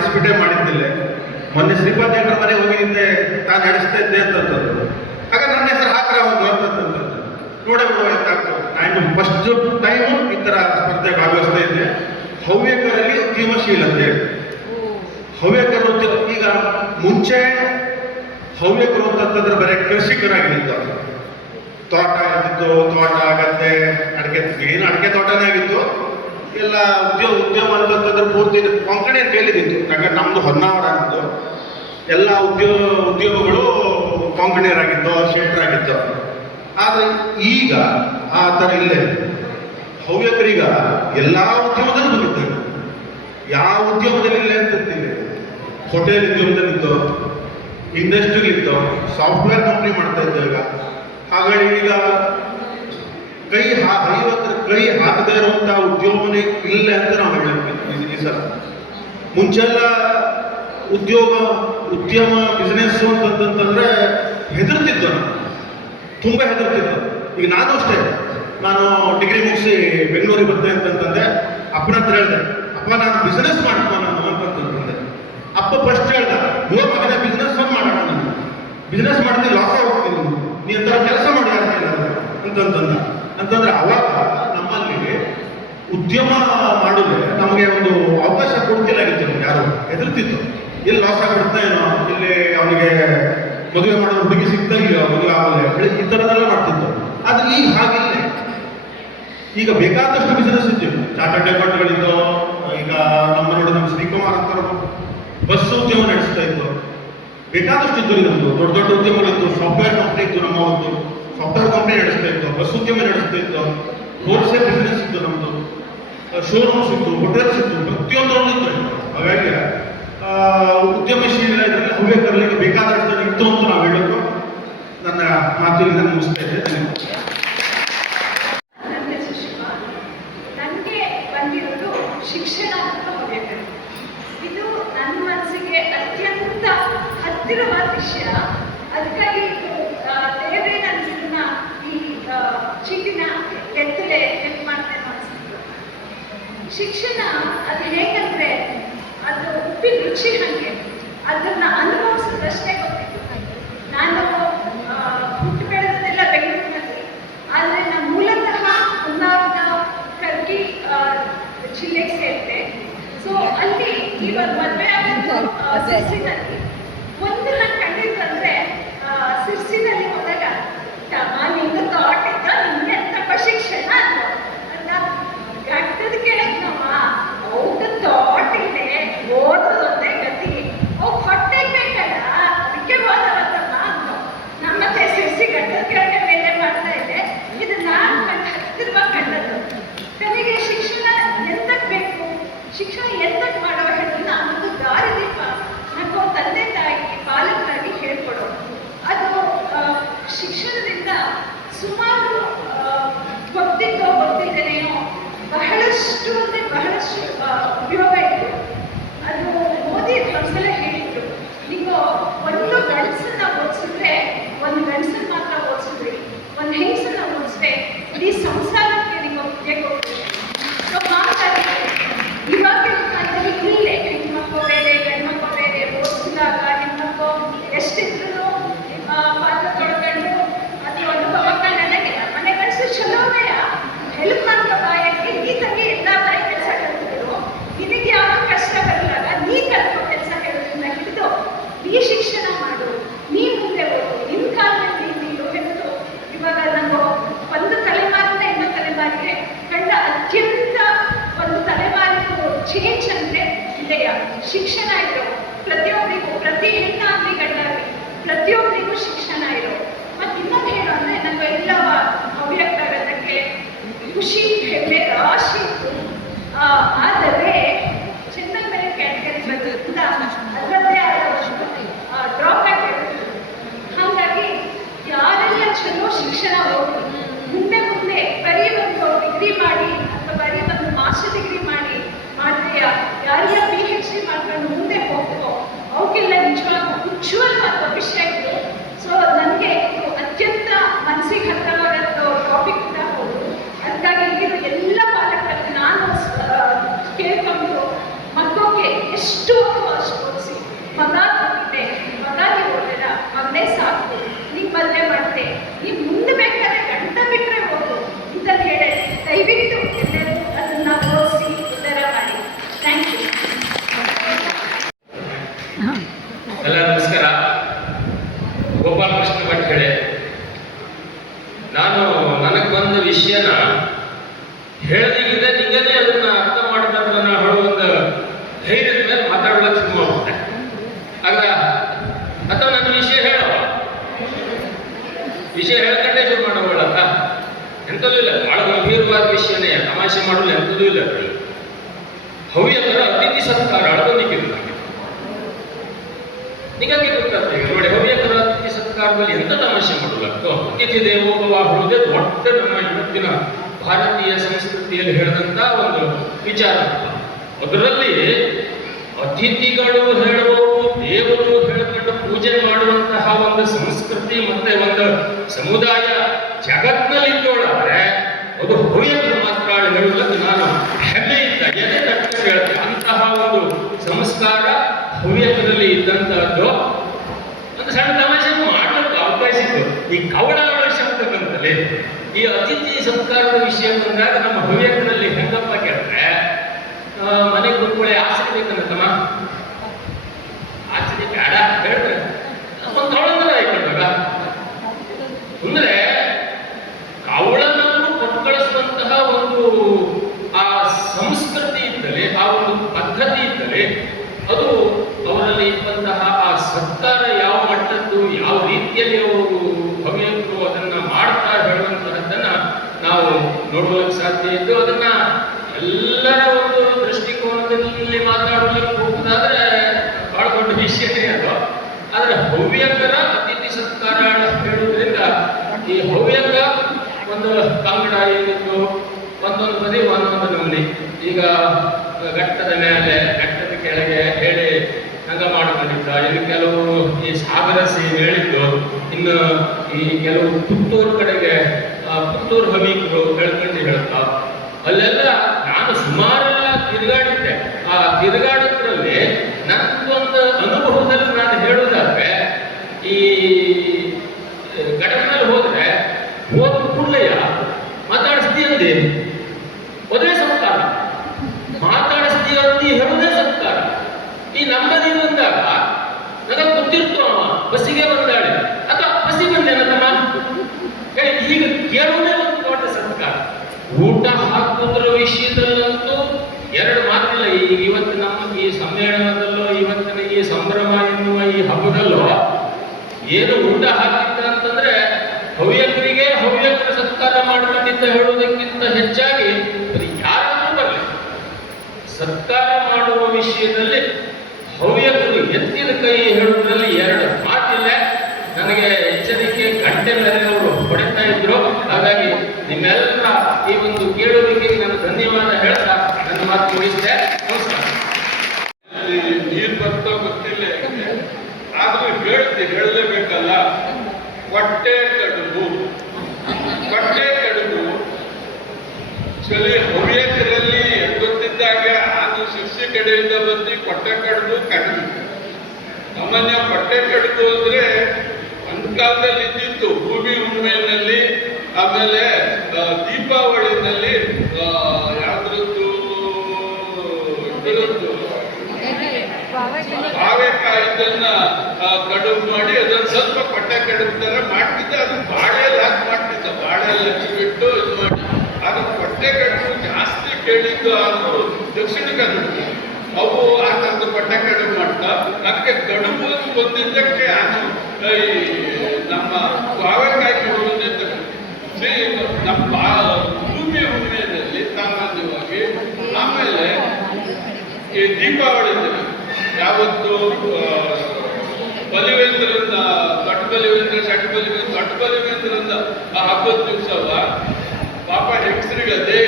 ಪಾರ್ಟಿಸಿಪೇಟೇ ಮಾಡಿದ್ದಿಲ್ಲ. ಮೊನ್ನೆ ಶ್ರೀಪಾದ್ ಹೆಗ್ಡೆ ಮನೆಗೆ ಹೋಗಿದ್ದೆ, ತಾನು ನಡೆಸ್ತಾ ಇದ್ದೆ ಅಂತಂತದ್ದು. ಆಗ ನನ್ನ ಹೆಸರು ಹಾಕ್ರ ಒಂದು ಅಂತಂತದ್ದು ನೋಡೇ ಬಿಡುವ ಎತ್ತಾಗ್ತದೆ. ನಾನು ಫಸ್ಟ್ ಟೈಮು ಈ ಥರ ಸ್ಪರ್ಧೆ ಭಾಗವಹಿಸ್ತಾ ಇದ್ದೆ. ಹವ್ಯಕರಲ್ಲಿ ಉದ್ಯಮಶೀಲತೆ. ಹವ್ಯಕರ ಉದ್ಯಮ ಈಗ ಮುಂಚೆ ಹವ್ಯಕರು ಅಂತಂತಂದ್ರೆ ಬರೀ ಕೃಷಿಕರಾಗಿತ್ತು. ತೋಟ ಇರ್ತಿತ್ತು, ತೋಟ ಗದ್ದೆ ಅಡಿಕೆ, ಏನು ಅಡಿಕೆ ತೋಟನೇ ಆಗಿತ್ತು. ಎಲ್ಲ ಉದ್ಯಮ ಅಂತಂತಂದ್ರೆ ಪೂರ್ತಿ ಕೊಂಕಣಿ ಕೇಳಿದಿತ್ತು. ಯಾಕಂದ್ರೆ ನಮ್ಮದು ಹೊನ್ನಾವರ ಅನ್ನೋದು ಎಲ್ಲ ಉದ್ಯಮಗಳು ಕೊಂಕಣಿಯರಾಗಿತ್ತು, ಶೆಟ್ರಾಗಿತ್ತು. ಆದರೆ ಈಗ ಆ ಥರ ಇಲ್ಲೇ ಹವ್ಯಕರೀಗ ಎಲ್ಲ ಉದ್ಯಮದಲ್ಲೂ ಬಂದಿದ್ದಾರೆ. ಯಾವ ಉದ್ಯಮದಲ್ಲಿ ಇಲ್ಲ ಅಂತಂತೀನಿ. ಹೋಟೆಲ್ ಉದ್ಯಮದಲ್ಲಿತ್ತು, ಇಂಡಸ್ಟ್ರಿಲಿತ್ತು, ಸಾಫ್ಟ್ವೇರ್ ಕಂಪ್ನಿ ಮಾಡ್ತಾ ಇತ್ತು. ಈಗ ಹಾಗಾಗಿ ಈಗ ಕೈ ಹಾಕದೇ ಇರುವಂಥ ಉದ್ಯೋಗನೇ ಇಲ್ಲ ಅಂತ ನಾವು ಹೇಳಬೇಕು ಈ ಸಲ. ಮುಂಚೆಲ್ಲ ಉದ್ಯಮ ಬಿಸ್ನೆಸ್ ಅಂತಂತಂದ್ರೆ ಹೆದರ್ತಿದ್ದು, ನಾನು ತುಂಬ ಹೆದರ್ತಿದ್ದು. ಈಗ ನಾನು ಅಷ್ಟೇ, ನಾನು ಡಿಗ್ರಿ ಮುಗಿಸಿ ಬೆಂಗಳೂರಿಗೆ ಬರ್ತೇನೆ ಅಂತಂತಂದೆ. ಅಪ್ಪನ ಹತ್ರ ಹೇಳಿದೆ, ಅಪ್ಪ ನಾನು ಬಿಸ್ನೆಸ್ ಮಾಡ್ಕೊ ನಾನು ಅಂತಂತಂದೆ. ಅಪ್ಪ ಫಸ್ಟ್ ಹೇಳ್ದ, ಮಗನೇ ಬಿಸ್ನೆಸ್ ಮಾಡೋಣ, ನಾನು ಬಿಸ್ನೆಸ್ ಮಾಡಿದ್ರೆ ಲಾಸ್ ಹೋಗ್ತೀನಿ, ನೀ ಅಂತರ ಕೆಲಸ ಮಾಡಿ ಅಂತಂದ್ರೆ ಅವಾಗ ನಮ್ಮಲ್ಲಿ ಉದ್ಯಮ ಮಾಡಿದ್ರೆ ನಮಗೆ ಒಂದು ಅವಕಾಶ ಕೊಡ್ತಿಲ್ಲಾಗಿತ್ತು. ಯಾರು ಹೆದರ್ತಿತ್ತು, ಎಲ್ಲಿ ಲಾಸ್ ಆಗ್ಬಿಡ್ತಾ ಏನೋ, ಇಲ್ಲಿ ಅವನಿಗೆ ಮದುವೆ ಮಾಡೋ ಹುಡುಗಿ ಸಿಗ್ತಾ ಇಲ್ಲ, ಮದುವೆ ಆಗಲ್ಲ, ಈ ಥರದೆಲ್ಲ ಮಾಡ್ತಿತ್ತು. ಆದರೆ ಈಗ ಹಾಗಿಲ್ಲ. ಈಗ ಬೇಕಾದಷ್ಟು ಬಿಸ್ನೆಸ್ ಇದ್ದೀವಿ. ಚಾರ್ಟರ್ಡ್ ಅಕೌಂಟ್ಗಳಿದ್ದು, ಈಗ ನಮ್ಮ ಶ್ರೀಕುಮಾರ್ ಅಂತ ಬಸ್ ಉದ್ಯಮ ನಡೆಸ್ತಾ ಇತ್ತು. ಬೇಕಾದಷ್ಟು ಇದ್ದು ನಮ್ಮದು ದೊಡ್ಡ ದೊಡ್ಡ ಉದ್ಯಮಗಳಿತ್ತು. ಸಾಫ್ಟ್ವೇರ್ ಕಂಪ್ನಿ ಇತ್ತು, ನಮ್ಮ ಒಂದು ಸಾಫ್ಟ್ವೇರ್ ಕಂಪ್ನಿ ನಡೆಸ್ತಾ ಇತ್ತು, ಬಸ್ ಉದ್ಯಮ ನಡೆಸ್ತಾ ಇತ್ತು, ಹೋಲ್ಸೇಲ್ ಬಿಸ್ನೆಸ್ ಇತ್ತು, ನಮ್ಮದು ಶೋರೂಮ್ಸ್ ಇತ್ತು, ಹೋಟೆಲ್ಸ್ ಇತ್ತು, ಪ್ರತಿಯೊಂದರಲ್ಲೂ ಇತ್ತು. ಹಾಗಾಗಿ ಉದ್ಯಮಶೀಲ ಇದರಲ್ಲಿ ಹವ್ಯಕರಲ್ಲಿ ಬೇಕಾದಷ್ಟು ಇತ್ತು ಅಂತ ನಾವು ಹೇಳೋದು. ನನ್ನ ಮಾತಿಗೆ ನಾನು ಮುಗಿಸ್ತಾ ಇದ್ದೆ. ನನಗೆ ಬಂದಿರೋದು ಶಿಕ್ಷಣ ಮತ್ತು ಹವ್ಯಕರು. ಇದು ನನ್ನ ಮನಸ್ಸಿಗೆ ಅತ್ಯಂತ ಹತ್ತಿರವಾದ ವಿಷಯ. ಅದಕ್ಕಾಗಿ ದೇವರೇ ನನ್ನ ಈ ಚೀಟಿನ ಎತ್ತಲೆ ಹೆಲ್ಪ್ ಮಾಡ್ತೇನೆ ಅನಿಸ್ತಿತ್ತು. ಶಿಕ್ಷಣ ಅದು ಹೇಗಂದ್ರೆ ಅದು ಉಪ್ಪಿನ ರುಚಿ ಹಾಗೆ, ಅದನ್ನ ಅನುಭವಿಸಿದಷ್ಟೇ ಗೊತ್ತಿತ್ತು. ನಾನು ಹುಟ್ಟು ಬೆಳೆದದೆಲ್ಲ ಬೆಂಗಳೂರಿನಲ್ಲಿ, ಆದರೆ ನಾನು ಮೂಲತಃ ಹೊನ್ನಾವರದ ಕರ್ಗಿ ಜಿಲ್ಲೆಗೆ ಸೇರಿದೆ. ಸೊ ಅಲ್ಲಿ ಇವಾಗ ಮದುವೆ ಆಗೋದು ಸಿರ್ಸಿನಲ್ಲಿ. ಒಂದು ನಾನು ಕಂಡಿದ್ದಂದ್ರೆ ಸಿರ್ಸಿನಲ್ಲಿ ಹೋದಾಗ ನಿಂದು ಥಾಟ್ ಇದ್ದ, ನಿಮಗೆ ತಪ್ಪ ಶಿಕ್ಷಣ ಅಂತ ಗಟ್ಟದಕ್ಕೆ ನಮ್ಮ ಔಟ್ ಥಾಟ್ ಇದೆ, ಓದೋದೊಂದೇ ಗತಿ, ಹೊಟ್ಟೆ ಬೇಕಲ್ಲ ಅದಕ್ಕೆ ಓದವತ್ತಮ್ಮ ಅಂತ ನಮ್ಮತ್ತೆ ಸಿರ್ಸಿ ಗಟ್ಟದ ಕೆಳಗೆ ಮೇಲೆ ಮಾಡ್ತಾ ಇದೆ. ಇದು ನಾನು ಹತ್ತಿರವಾಗಿ ಕಂಡದ್ದು. ನನಗೆ ಶಿಕ್ಷಣ ಎಂತಕ್ಕೆ ಬೇಕು, ಶಿಕ್ಷಣ ಎಂತಕ್ಕೆ ಮಾಡುವ ಹೇಳೋದು ನಮ್ಮದು ದಾರಿದೀಪ ನಮ್ಮ ತಂದೆ ತಾಯಿ ಪಾಲಕರಾಗಿ ಹೇಳ್ಕೊಡೋದು. ಅದು ಶಿಕ್ಷಣದಿಂದ ಸುಮಾರು ಗೊತ್ತಿದ್ದೇನೆಯೋ ಬಹಳಷ್ಟು ಅಂದರೆ ಬಹಳಷ್ಟು ಉಪಯೋಗ ಇತ್ತು. ಅದು ಮೋದಿ ಒಂದ್ಸಲ ಹೇಳಿದ್ರು, ನೀವು ಒಂದು ಗಂಡಸನ್ನ ಓದಿಸಿದ್ರೆ, ಒಂದು ಗಂಡಸನ್ನ ಮಾತ್ರ ಓದಿಸಿದ್ರಿ, ಒಂದು ಹೆಂಗಸನ್ನ ಓದಿಸಿದ್ರೆ ಇಡೀ ಸಂಸಾರಕ್ಕೆ ನೀವು ಬೇಕು. ಹಾಗಾಗಿ ಇವಾಗಿನ ಕಾಲದಲ್ಲಿ ಇಲ್ಲೇ ಹೆಣ್ಮಕ್ಳು ಬೇರೆ ಗಂಡ್ಮಕ್ಳು ಬೇರೆ, ಓದಿಸಿದಾಗ ಹೆಣ್ಮಕ್ಳು ಎಷ್ಟಿದ್ರು ಪಾತ್ರ ತೊಳ್ಕೊಂಡು ಅದು ಅನುಭವ ನನಗಿಲ್ಲ. ಮನೆ ಗಂಡಸು ಚಲೋವೇ ಹೆಲ್ಪ್ ಮಾಡ್ಕೋ ಬಾಯಕ್ಕೆ, ನೀ ತಂಗಿ ಎಲ್ಲ ಬಾಯಿ ಕೆಲಸ ಕಲ್ತಿದ್ರು, ನಿನಗೆ ಯಾವ ಕಷ್ಟ ಬರಲಾಗ ನೀ ಕಲ್ತ್ಕೊ ಕೆಲಸ ಹೇಳೋದ್ರಿಂದ ಹಿಡಿದು ನೀ ಶಿಕ್ಷಣ ಮಾಡು, ನೀ ಮುಂದೆ ಹೋಗು, ನಿನ್ನ ಕಾಲದಲ್ಲಿ ನೀನು ಹೆತ್ತು. ಇವಾಗ ನಾವು ಒಂದು ತಲೆಮಾರಿನ ಇನ್ನೊಂದು ತಲೆಮಾರಿಗೆ ಕಂಡ ಅತ್ಯಂತ ಒಂದು ತಲೆಮಾರಿನ ಚೇಂಜ್ ಅಂದ್ರೆ ಇದೆಯ ಶಿಕ್ಷಣ ಇರೋ ಪ್ರತಿಯೊಬ್ಬರಿಗೂ, ಪ್ರತಿ ಹೆಣ್ಣಾಗಲಿ ಗಂಡಾಗಲಿ ಪ್ರತಿಯೊಬ್ಬರಿಗೂ ಶಿಕ್ಷಣ ಇರೋ. ಮತ್ತು ಇನ್ನೊಂದು ಏನು ಅಂದರೆ ನಾವೆಲ್ಲ ಹವ್ಯಕ್ತಾಗೋದಕ್ಕೆ ಖುಷಿ ಹೆಮ್ಮೆ ರಾಶಿ ಇತ್ತು. ಆದರೆ ಚೆನ್ನೈ ಮೇಲೆ ಕ್ಯಾಟಗರಿ ಬಂದ್ರಿಂದ ಅದರದ್ದೇ ಆದ ಒಂದು ಡ್ರಾಬ್ಯಾಕ್ ಇರುತ್ತೆ. ಹಾಗಾಗಿ ಯಾರೆಲ್ಲ ಚಲೋ ಶಿಕ್ಷಣ ಹೋಗಿ ಮುಂದೆ ಬರೀ ಒಂದು ಡಿಗ್ರಿ ಮಾಡಿ ಅಥವಾ ಬರೀ ಒಂದು ಮಾಸ್ಟರ್ ಡಿಗ್ರಿ ಮಾಡಿ ಮಾಡಿದ್ರೆ ಯಾರೆಲ್ಲ PhD ಮಾಡ್ಕೊಂಡು ಮುಂದೆ ವಿಷಯ ಹೇಳ್ಕೊಂಡೇ ಶುರು ಮಾಡೋಗಳಲ್ಲ, ಎಂಥದೂ ಇಲ್ಲ, ಬಹಳ ಗಂಭೀರವಾದ ವಿಷಯನೇ, ತಮಾಷೆ ಮಾಡಲು ಎಂಥದೂ ಇಲ್ಲ ಅದರಲ್ಲಿ. ಹವ್ಯಕರ ಅತಿಥಿ ಸತ್ಕಾರ ಅಳವಡಿಕೆ ನಿಮಗೆ ಗೊತ್ತಾಗ್ತದೆ. ನೋಡಿ, ಹವ್ಯಕರ ಅತಿಥಿ ಸತ್ಕಾರದಲ್ಲಿ ಎಂತ ತಮಾಷೆ ಮಾಡಲ್ಲ. ಅತಿಥಿ ದೇವೋಭವ ಅನ್ನೋದೇ ದೊಡ್ಡ ನಮ್ಮ ಇವತ್ತಿನ ಭಾರತೀಯ ಸಂಸ್ಕೃತಿಯಲ್ಲಿ ಹೇಳಿದಂತ ಒಂದು ವಿಚಾರ. ಅದರಲ್ಲಿ ಅತಿಥಿಗಳು ಹೇಳುವವರು, ದೇವರು ಹೇಳಿಕೊಂಡು ಪೂಜೆ ಮಾಡುವಂತಹ ಒಂದು ಸಂಸ್ಕೃತಿ ಮತ್ತೆ ಒಂದು ಸಮುದಾಯ ಜಗತ್ತಿನಲ್ಲಿದ್ದೋಳಾದ್ರೆ ಅದು ಹವ್ಯಕರು ಮಾತ್ರ ಹೇಳುವುದಕ್ಕೆ ನಾನು ಹೆಮ್ಮೆಯಿಂದ ಎದೆ ತಟ್ಟು ಹೇಳ್ತೇನೆ. ಅಂತಹ ಒಂದು ಸಂಸ್ಕಾರ ಹವ್ಯಕರಲ್ಲಿ ಇದ್ದಂತಹದ್ದು. ಒಂದು ಸಣ್ಣ ತಮಾಷೆ ಮಾಡಲಿಕ್ಕೆ ಅವಕಾಶ ಇತ್ತು. ಈ ಕವಡಾವಳ ಶಬ್ದ ಬಂದಲ್ಲಿ ಈ ಅತಿಥಿ ಸತ್ಕಾರದ ವಿಷಯ ಬಂದಾಗ ನಮ್ಮ ಹವ್ಯಕರಲ್ಲಿ ಹೆಂಗಪ್ಪ ಕೇಳಿದ್ರೆ, ಮನೆಗೆ ಕುತ್ಕೊಳ್ಳಿ ಆಸಕ್ತಿ ಬೇಕನ್ನತ್ತಮ್ಮ, ಆಸಕ್ತಿ ಬೇಡ ಹೇಳಿದ್ರೆ ಒಂದು ಕವಳಂದ್ರೆ ಆಯ್ಕೊಂಡಾಗ ಅಂದ್ರೆ ಕವಳನನ್ನು ಕೊಟ್ಟು ಕಳಿಸುವಂತಹ ಒಂದು ಆ ಸಂಸ್ಕೃತಿ ಇದ್ದಲ್ಲಿ, ಆ ಒಂದು ಪದ್ಧತಿ ಇದ್ದಲ್ಲಿ, ಅದು ಅವರಲ್ಲಿ ಇದ್ದಂತಹ ಆ ಸತ್ಕಾರ ಯಾವ ಮಟ್ಟದ್ದು, ಯಾವ ರೀತಿಯಲ್ಲಿ ಅವರು ಹವ್ಯಕರು ಅದನ್ನ ಮಾಡ್ತಾ ಹೇಳುವಂತಹದ್ದನ್ನ ನಾವು ನೋಡುವುದಕ್ಕೆ ಸಾಧ್ಯ ಇದ್ದು, ಅದನ್ನ ಎಲ್ಲರ ಒಂದು ದೃಷ್ಟಿಕೋನದಲ್ಲಿ ಮಾತಾಡಲಿಕ್ಕೆ ಹೋಗುದಾದ್ರೆ ಬಹಳ ದೊಡ್ಡ ವಿಷಯನೇ ಅದು. ಆದ್ರೆ ಹವ್ಯಕರ ಅತಿಥಿ ಸತ್ಕಾರ ಹೇಳುವುದರಿಂದ ಈ ಹವ್ಯಕ ಒಂದು ಕಂಗಡ ಏನಿತ್ತು, ಒಂದೊಂದು ಬದಿ ಒಂದೊಂದು ನಮೂನಿ. ಈಗ ಘಟ್ಟದ ಮೇಲೆ, ಘಟ್ಟದ ಕೆಳಗೆ ಹೇಳಿ ಹಂಗ ಮಾಡಿಕೊಂಡಿದ್ದ, ಇನ್ನು ಕೆಲವರು ಈ ಸಾಗರ ಸೇವೆ ಹೇಳಿದ್ದು, ಇನ್ನು ಈ ಕೆಲವು ಪುತ್ತೂರು ಕಡೆಗೆ ಪುತ್ತೂರು ಹವ್ಯಕರು ಹೇಳ್ಕೊಂಡು ಹೇಳ್ತಾ, ಅಲ್ಲೆಲ್ಲ ನಾನು ಸುಮಾರೆಲ್ಲ ತಿರುಗಾಡಿದ್ದೆ. ಆ ತಿರುಗಾಡೋದ್ರಲ್ಲಿ ನನ್ನೊಂದು ಅನುಭವದಲ್ಲಿ ನಾನು ಹೇಳುವುದಾದ್ರೆ, ಈ ಘಟನೆಯಲ್ಲಿ ಹೋದ್ರೆ ಹೋದ ಕೂಡಲೆಯ ಮಾತಾಡಿಸ್ತೀಯಂದಿ ಅದೇ ಸತ್ಕಾರ, ಮಾತಾಡಿಸ್ತೀಯಂದಿ ಹೇಳುವುದೇ ಸತ್ಕಾರ. ಈ ನಮ್ಮದಿ ಬಂದಾಗ ನನಗೆ ಗೊತ್ತಿರ್ತು ಅವ ಬಸ್ಸಿಗೆ ಬಂದಾಳೆ ಅಥವಾ ಬಸ್ಸಿಗೆ ಬಂದೇನಮ್ಮ ಹೇಳಿ ಈಗ ಕೇಳುವುದೇ ಒಂದು ದೊಡ್ಡ ಸತ್ಕಾರ. ಊಟ ಹಾಕುವುದರ ವಿಷಯದಲ್ಲಂತೂ ಎರಡು ಮಾತಿಲ್ಲ. ಈಗ ಇವತ್ತು ನಮ್ಮ ಈ ಸಮ್ಮೇಳನದಲ್ಲೋ, ಇವತ್ತಿನ ಈ ಸಂಭ್ರಮ ಎನ್ನುವ ಈ ಹಬ್ಬದಲ್ಲೋ ಏನು ಊಟ ಹಾಕಿದ್ದ ಅಂತಂದ್ರೆ ಹವ್ಯಕರಿಗೆ ಹವ್ಯಕರ ಸತ್ಕಾರ ಮಾಡಿಕೊಂಡಿದ್ದ ಹೇಳುವುದಕ್ಕಿಂತ ಹೆಚ್ಚಾಗಿ ಅದು ಯಾರಾದ್ರೂ ಬರಲಿ, ಸತ್ಕಾರ ಮಾಡುವ ವಿಷಯದಲ್ಲಿ ಹವ್ಯಕರು ಎತ್ತಿದ ಕೈ ಹೇಳುವುದರಲ್ಲಿ ಎರಡು ಮಾತಿಲ್ಲ. ನನಗೆ ಎಚ್ಚರಿಕೆ ಗಂಟೆ ಮೇಲೆ ಅವರು ಹೊಡಿತಾ ಇದ್ರು. ಹಾಗಾಗಿ ನಿಮ್ಮೆಲ್ಲರ ಈ ಒಂದು ಕೇಳುವಿಕೆಗೆ ನಾನು ಧನ್ಯವಾದ ಹೇಳ್ತಾ ನನ್ನ ಮಾತು ಮುಗಿಸಿದೆ. ನಮಸ್ಕಾರ. ನೀರು ಬರ್ತೋ ಗೊತ್ತಿಲ್ಲ, ಆದ್ರೂ ಹೇಳಲೇಬೇಕಲ್ಲ. ಹೊಟ್ಟೆ ಕಡುಬು, ಹೊಟ್ಟೆ ಕಡುಬು ಚಳಿ ಹವ್ಯಕರಲ್ಲಿ ಗೊತ್ತಿದ್ದಾಗ ಅದು ಶಿರ್ಸಿ ಕಡೆಯಿಂದ ಬಂದು ಹೊಟ್ಟೆ ಕಡುಬು ಕಡುಬು. ಸಾಮಾನ್ಯ ಹೊಟ್ಟೆ ಕಡುಬು ಅಂದ್ರೆ ಒಂದು ಕಾಲದಲ್ಲಿ ಇದ್ದಿತ್ತು. ಭೂಮಿ ಹುಣ್ಣಿಮೆಯಲ್ಲಿ, ಆಮೇಲೆ ದೀಪಾವಳಿನಲ್ಲಿ, ಯಾವ್ದ್ರದ್ದು ಬಾವೆಕಾಯಿದನ್ನ ಕಡುಬು ಮಾಡಿ ಅದನ್ನ ಸ್ವಲ್ಪ ಹೊಟ್ಟೆ ಕಡುಬು ತರ ಮಾಡ್ತಿದ್ದೆ. ಅದು ಬಾಳೆಯಲ್ಲಿ ಹಾಕಿ ಮಾಡ್ತಿದ್ದ, ಬಾಳೆಯಲ್ಲಿ ಹಚ್ಚಿಬಿಟ್ಟು ಇದು ಮಾಡಿ. ಅದು ಹೊಟ್ಟೆ ಕಡುಬು ಜಾಸ್ತಿ ಕೇಳಿದ್ದು ಅದು ದಕ್ಷಿಣ ಕನ್ನಡ. ಅವು ಆ ಥರದ್ದು ಹೊಟ್ಟೆ ಕಡುಬು ಮಾಡ್ತಾ ನನಗೆ ಕಡುಬು ಬಂದಿದ್ದಕ್ಕೆ ನಾನು ನಮ್ಮ ಬಾವೆಕಾಯಿ ಕೊಡುವುದೇ ನಮ್ಮ ಭೂಮಿ ಹುಣ್ಣಿಮೆಯಲ್ಲಿ ಸಾಮಾನ್ಯವಾಗಿ. ಆಮೇಲೆ ಈ ದೀಪಾವಳಿ ದಿನ ಯಾವತ್ತು ಬಲಿವೇಂದ್ರನ, ದೊಡ್ಡ ಬಲಿವೇಂದ್ರ, ಷಟ್ ಬಲಿವೇಂದ್ರ, ದೊಡ್ಡ ಬಲಿವೇಂದ್ರನ ಆ ಹಬ್ಬದ ದಿವಸವ ಪಾಪ ಹೆಂಗಸರಿಗೆ ಅದೇ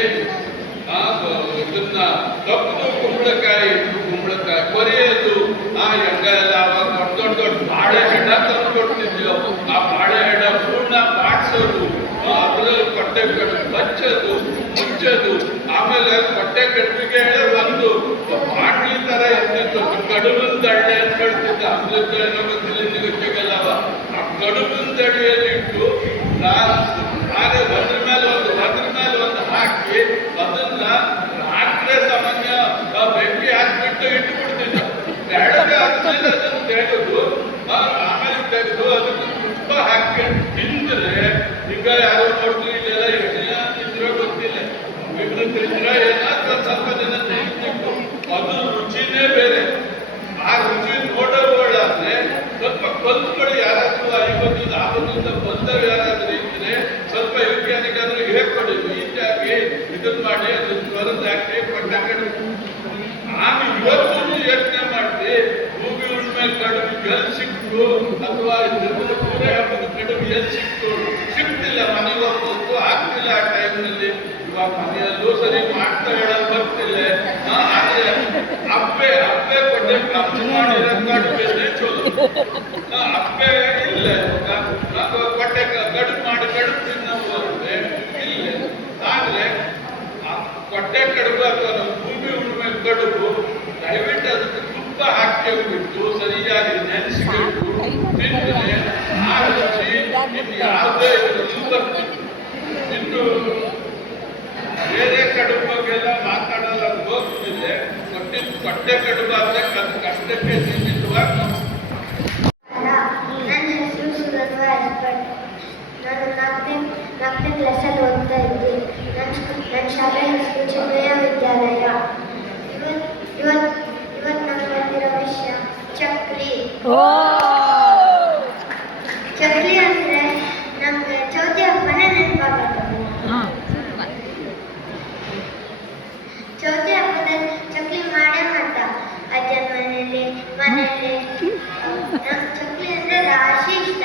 ಇದನ್ನ ಕಪ್ಪು ಕುಂಬಳಕಾಯಿ ಕೊರಿಯೋದು, ಹೆಂಗ ಎಲ್ಲ ಅವಾಗ ದೊಡ್ಡ ದೊಡ್ಡ ಬಾಳೆ ಹೆಡ ತಂದು ಕೊಡ್ತಿದ್ದೆವು. ಆ ಬಾಳೆ ಹೆಡ ಪೂರ್ಣ ಬಾಡ್ಸೋದು, ಅದ್ರಲ್ಲಿ ಕೊಟ್ಟೆ ಕಡುಬು ಬಚ್ಚೋದು, ಮುಚ್ಚೋದು. ಆಮೇಲೆ ಕೊಟ್ಟೆ ಕಡುಬಿಗೆ ಒಂದು ಬಾಟ್ಲಿ ತರ ಇರ್ತಿತ್ತು, ಕಡುಬಿನ ದಡ್ಡೆ ಅಂತ ಹೇಳ್ತಿದ್ದ. ಅಮೃತ ಗೊತ್ತಿಲ್ಲ ನಿಗಲ್ಲವ. ಆ ಕಡುಬಿನ ದಡಿಯಲ್ಲಿ ಇಟ್ಟು ಹಾಗೆ ಒಂದ್ರ ಮೇಲೆ ಒಂದು ಹಾಕಿ ಅದನ್ನ ರಾತ್ರಿ ಸಾಮಾನ್ಯ ಬೆಂಕಿ ಹಾಕಿಬಿಟ್ಟು ಇಟ್ಟು ಬಿಡ್ತಿದ್ದ. ಬೆಳಗ್ಗೆ ಆದ್ಮೇಲೆ ಅದನ್ನು ತೆಗೆದು ಆಮೇಲೆ ತೆಗೆದು ಅದಕ್ಕೆ ತುಪ್ಪ ಹಾಕೊಂಡು ತಿಂದ್ರೆ, ಈಗ ಯಾರೋ ನೋಡ್ತೀವಿ ಇದೆಲ್ಲ ಎಣ್ಣೆ ತಿಂದ್ರೋ ಗೊತ್ತಿಲ್ಲ, ಇಬ್ರು ತಿಂದ್ರ ಏನಾದ್ರು ಸ್ವಲ್ಪ ಜನ ತಿಂತಿತ್ತು. ಅದು ರುಚಿನೇ ಬೇರೆ. ಆ ರುಚಿ ನೋಡೋಗಳಾದ್ರೆ ಸ್ವಲ್ಪ ಕಲ್ತ್ಗಳು ಯಾರಾದ್ರೂ 50 50 ಬಂದವು ಯಾರಾದ್ರೂ ಇವತ್ತು ಯೋಚನೆ ಮಾಡಿ ಭೂಮಿ ಉಣ್ಮೆ ಕಡುಬು ಎಲ್ಲಿ ಸಿಕ್ತು ಅಥವಾ ಪೂರೆ ಹಬ್ಬದ ಕಡುಬು ಎಲ್ಲಿ ಸಿಕ್ತು, ಸಿಕ್ತಿಲ್ಲ, ಮನೆಗೆ ಹೋಗ್ಬೇಕು ಆಗ್ತಿಲ್ಲ ಆ ಟೈಮ್ನಲ್ಲಿ. ಇವಾಗ ಮನೆಯಲ್ಲೂ ಸರಿ ಮಾಡ್ತಾ ಹೇಳೋದು ಬರ್ತಿಲ್ಲ. ಆದ್ರೆ ಅಪ್ಪೆ ಕೊಟ್ಟೆ ಖರ್ಚು ಮಾಡಿರೋ ಕಡುಬೆ ಚಲೋ. ಅಪ್ಪೆ ಇಲ್ಲ ಕೊಟ್ಟೆ ಕಡುಬು ಮಾಡಿ ಕಡುಬು ತಿನ್ನೋದು ಇಲ್ಲ. ಆದ್ರೆ ಕೊಟ್ಟೆ ಕಡುಬು ಅಥವಾ ನಮ್ಮ ಭೂಮಿ ಉಣ್ಮೆ ಕಡುಬು ದಯವಿಟ್ಟು ಅದಕ್ಕೆ ತುಪ್ಪ ಹಾಕಿ ಬಿಟ್ಟು ಸರಿಯಾಗಿ ನೆನೆಸಿಬಿಟ್ಟು ತಿಂದರೆ ಆ ರುಚಿ ಇನ್ನು ಯಾವುದೇ ಬರ್ತಿತ್ತು. ಇನ್ನು ಬೇರೆ ಕಡುಬು ಬಗ್ಗೆಲ್ಲ ಮಾತಾಡಲ್ಲ ಹೋಗ್ತಿಲ್ಲ. ಕೊಟ್ಟೆ ಕಡುಬು ಆದರೆ ಅದು ಕಷ್ಟಕ್ಕೆ ಸೀಮಿತವಾಗಿ ನನ್ನ ಹೆಸರು ಸುಗಂಧ ಎಸ್ಪಟ್. ನಾನು ನಾಲ್ಕನೇ ಕ್ಲಾಸಲ್ಲಿ ಓದ್ತಾ ಇದ್ದೆ. ನನ್ನ ಶಾಲೆ ಹೆಸರು ಚಿನ್ಮಯ ವಿದ್ಯಾಲಯ. ಇವತ್ತು ನಾನು ಬಂದಿರೋ ವಿಷಯ ಚಕ್ಲಿ. ಚಕ್ಲಿ ಅಂದರೆ ನಮಗೆ ಚೌತಿ ಹಬ್ಬನೇ ನೆನಪಾಗುತ್ತೆ. ಚೌತಿ ಹಬ್ಬದಲ್ಲಿ ಚಕ್ಲಿ ಮಾಡೇ ಮಾಡ್ತಾ ಅಜ್ಜನ ಮನೆಯಲ್ಲಿ ನಂಗೆ ಚಕ್ಲಿ ಅಂದರೆ ರಾಶಿ ಇಷ್ಟ.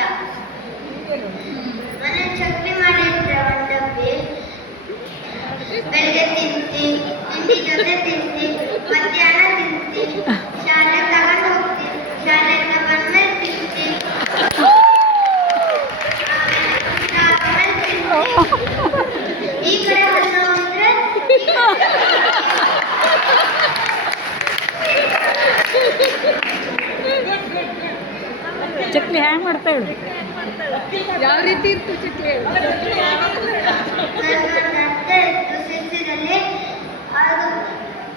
ಮನೇಲಿ ಚಕ್ಲಿ ಮಾಡಿದ್ರೆ ಒಂದು ಡಬ್ಬಿ ಬೆಳಗ್ಗೆ ತಿಂತಿ ಜೊತೆ ತಿಂತಿ, ಮಧ್ಯಾಹ್ನ ತಿಂತಿ, ಶಾಲೆ ತಗೊಂಡು ಹೋಗ್ತಿ, ಶಾಲೆಯಿಂದ ಬಂದ್ಮೇಲೆ ತಿಂತಿ, ಆಮೇಲೆ ತಿಂತಿ. ಈ ಕಡೆ ಹಣ್ಣು ಅಂದ್ರೆ ಚಕ್ಲಿ ಹ್ಯಾಂಗ್ ಮಾಡ್ತಾ ಹೇಳು, ಯಾವ ರೀತಿ ಇತ್ತು ಚಕ್ಲಿ ಹೇಳು. ಸಿಕ್ಸಿದಲ್ಲಿ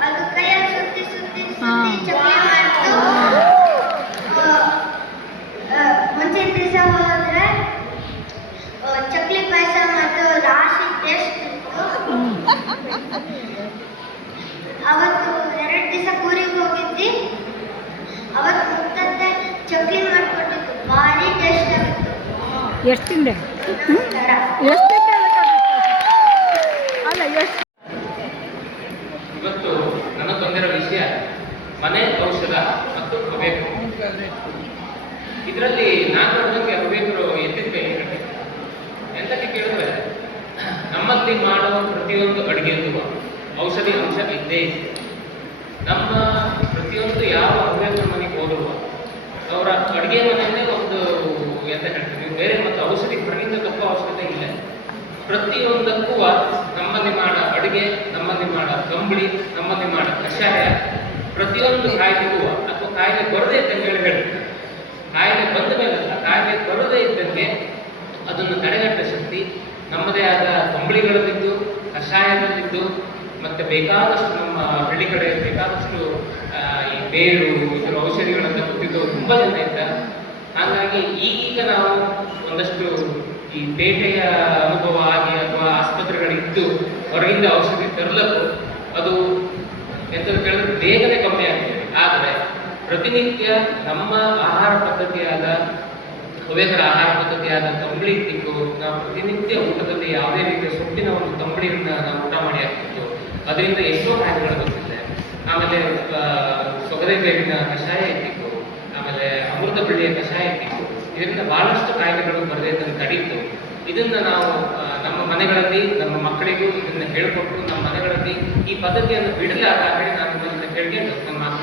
ಅದು ಕೈಯಲ್ಲಿ ಸುತ್ತಿ ಸುತ್ತಿ ಸುತ್ತಿ ಚಕ್ಲಿ ಮಾಡ್ತು. ಮುಂಚಿನ ದಿವಸ ಹೋದ್ರೆ ಚಕ್ಲಿ ಪಾಯಸ ಮತ್ತು ರಾಶಿ ಟೇಸ್ಟ್ ಇತ್ತು. ಅವತ್ತು 2 ದಿವಸ ಊರಿಗೆ ಹೋಗಿದ್ದಿ. ಅವತ್ತು ಮುತ್ತತ್ತೆ ಚಕ್ಲಿ ಮಾಡಿಕೊಟ್ಟಿತ್ತು, ಭಾರಿ ಟೇಸ್ಟ್ ಆಗಿತ್ತು. ಎಷ್ಟು ತಿಂದೆ? ನಮಸ್ಕಾರ. ಎಷ್ಟು ತಿಂದೆ ಅಲ್ಲ ಎಷ್ಟು? ಇವತ್ತು ನನ್ನ ತಂದಿರೋ ವಿಷಯ ಮನೆ ಔಷಧ ಮತ್ತು ಹವ್ಯಕರು. ಇದರಲ್ಲಿ ನಾನು ನೋಡಿದಂಗೆ ಹವ್ಯಕರು ಎತ್ತಿದ್ದೆ ಎಂತಕ್ಕೆ ಕೇಳಿದ್ರೆ, ನಮ್ಮಲ್ಲಿ ಮಾಡುವ ಪ್ರತಿಯೊಂದು ಅಡುಗೆಯಲ್ಲೂ ಔಷಧಿ ಅಂಶ ಇದ್ದೇ ಇದೆ. ನಮ್ಮ ಪ್ರತಿಯೊಂದು ಯಾವ ಹವ್ಯಕರ ಮನೆಗೆ ಹೋದರೂ ಅವರ ಅಡುಗೆ ಮನೆಯಲ್ಲೇ ಒಂದು ಎಂತ ಹೇಳ್ತೀವಿ, ಬೇರೆ ಮತ್ತು ಔಷಧಿ ಹೊರಗಿಂದ ತಪ್ಪು ಅವಶ್ಯಕತೆ ಇಲ್ಲ. ಪ್ರತಿಯೊಂದಕ್ಕೂ ನಮ್ಮಲ್ಲಿ ಮಾಡೋ ಅಡುಗೆ, ನಮ್ಮಲ್ಲಿ ಮಾಡೋ ತಂಬಳಿ, ನಮ್ಮಲ್ಲಿ ಮಾಡೋ ಕಷಾಯ ಪ್ರತಿಯೊಂದು ಕಾಯಿಲೆಗೂ ಅಥವಾ ಕಾಯಿಲೆ ಬರದೇ ಇದ್ದಂಗೆ ಹೇಳ್ತಾರೆ. ಕಾಯಿಲೆ ಬಂದ ಮೇಲಲ್ಲ, ಕಾಯಿಲೆ ಬರದೇ ಇದ್ದಂಗೆ ಅದನ್ನು ತಡೆಗಟ್ಟ ಶಕ್ತಿ ನಮ್ಮದೇ ಆದ ತಂಬಳಿಗಳಲ್ಲಿದ್ದು, ಕಷಾಯದಲ್ಲಿದ್ದು, ಮತ್ತು ಬೇಕಾದಷ್ಟು ನಮ್ಮ ಹಳ್ಳಿ ಕಡೆ ಬೇಕಾದಷ್ಟು ಈ ಬೇರು ಇದರ ಔಷಧಿಗಳನ್ನು ಗೊತ್ತಿದ್ದು ತುಂಬ ಜನ ಇದ್ದಾರೆ. ಹಾಗಾಗಿ ಈಗೀಗ ನಾವು ಒಂದಷ್ಟು ಈ ಪೇಟೆಯ ಅನುಭವ ಆಗಿ ಅಥವಾ ಆಸ್ಪತ್ರೆಗಳಿದ್ದು ಹೊರಗಿಂದ ಔಷಧಿ ತರಲಕ್ಕೂ ಅದು ಎಂತ ಕೇಳಿದ್ರೆ ಬೇಗನೆ ಕಮ್ಮಿ ಆಗ್ತದೆ. ಆದರೆ ಪ್ರತಿನಿತ್ಯ ನಮ್ಮ ಆಹಾರ ಪದ್ಧತಿಯಾದ ಹವ್ಯಕರ ಆಹಾರ ಪದ್ಧತಿಯಾದ ತಂಬಳಿ ತಿಕ್ಕು, ನಾವು ಪ್ರತಿನಿತ್ಯ ಊಟದಲ್ಲಿ ಯಾವುದೇ ರೀತಿಯ ಸೊಪ್ಪಿನ ಒಂದು ತಂಬಳಿಯನ್ನು ನಾವು ಊಟ ಮಾಡಿ ಆಗ್ತಿತ್ತು. ಅದರಿಂದ ಎಷ್ಟೋ ಕಾಯಿಲೆಗಳು ಗೊತ್ತಿದೆ. ಆಮೇಲೆ ಸೊಗದೆ ಬೇವಿನ ಕಷಾಯ ಇತ್ತಿತ್ತು, ಆಮೇಲೆ ಅಮೃತ ಬಳ್ಳಿಯ ಕಷಾಯ ಇತ್ತಿತ್ತು. ಇದರಿಂದ ಬಹಳಷ್ಟು ಕಾಯಿಲೆಗಳು ಬರದೇ ಇದನ್ನು ತಡೀತು. ಇದನ್ನು ನಾವು ನಮ್ಮ ಮನೆಗಳಲ್ಲಿ ನಮ್ಮ ಮಕ್ಕಳಿಗೂ ಇದನ್ನು ಹೇಳಿಕೊಟ್ಟು ನಮ್ಮ ಮನೆಗಳಲ್ಲಿ ಈ ಪದ್ಧತಿಯನ್ನು ಬಿಡಲಾಗ ಹೇಳಿ ನಾನು ಇದನ್ನು ಕೇಳ್ಕೊಂಡು ನಮ್ಮ ಮಾತು